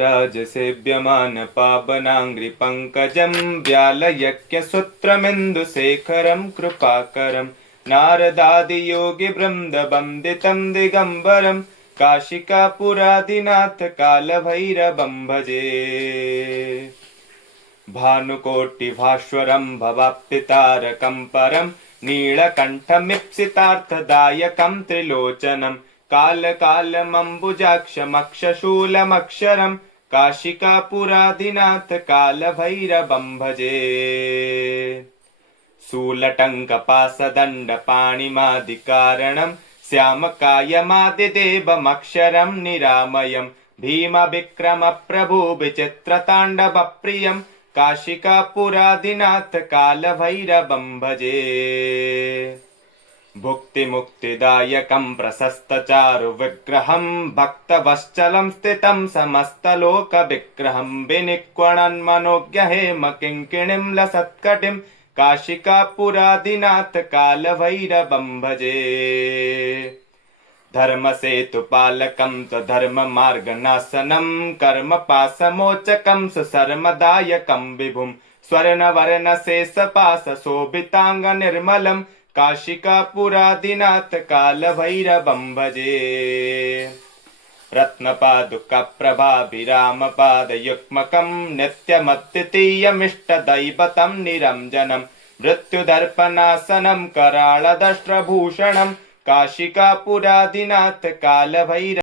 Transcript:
नागराजसेव्यमान पावनाङ्घ्रिपङ्कजं व्यालयज्ञसूत्रमिन्दुशेखरं कृपाकरं नारदादियोगिवृन्दवन्दितं दिगम्बरं काशिकापुरादिनाथ कालभैरवं भजे। भानुकोटिभास्वरं भवाप्तितारकं परं नीलकण्ठमीप्सितार्थदायकं त्रिलोचनं कालकालमम्बुजाक्षमक्षशूलमक्षरं काशिकापुरादिनाथ कालभैरवं भजे। शूलटङ्कपाशदण्डपाणिमादिकारणं श्यामकायमादिदेवमक्षरं निरामयं भीमविक्रमप्रभु विचित्रताण्डवप्रियं काशिकापुरादिनाथ कालभैरवं भजे। भुक्तिमुक्तिदायकं प्रशस्तचारुविग्रहं भक्तवत्सलं स्थितं समस्तलोकविग्रहं विनिक्वणन्मनोज्ञहेमकिङ्किणीं लसत्कटिं काशिकापुरादिनाथ कालभैरवं भजे। धर्मसेतुपालकं स्वधर्ममार्गनाशनं कर्मपाशमोचकं सुशर्मदायकं विभुं स्वर्णवर्णशेषपाशशोभिताङ्गनिर्मलं काशिकापुरादिनाथ कालभैरवं भजे। रत्नपादुकप्रभाभिरामपादयुग्मकं नित्यमद्वितीयमिष्टदैवतं निरञ्जनं मृत्युदर्पणासनं कराळदष्ट्रभूषणं काशिकापुरादिनाथ कालभैरवं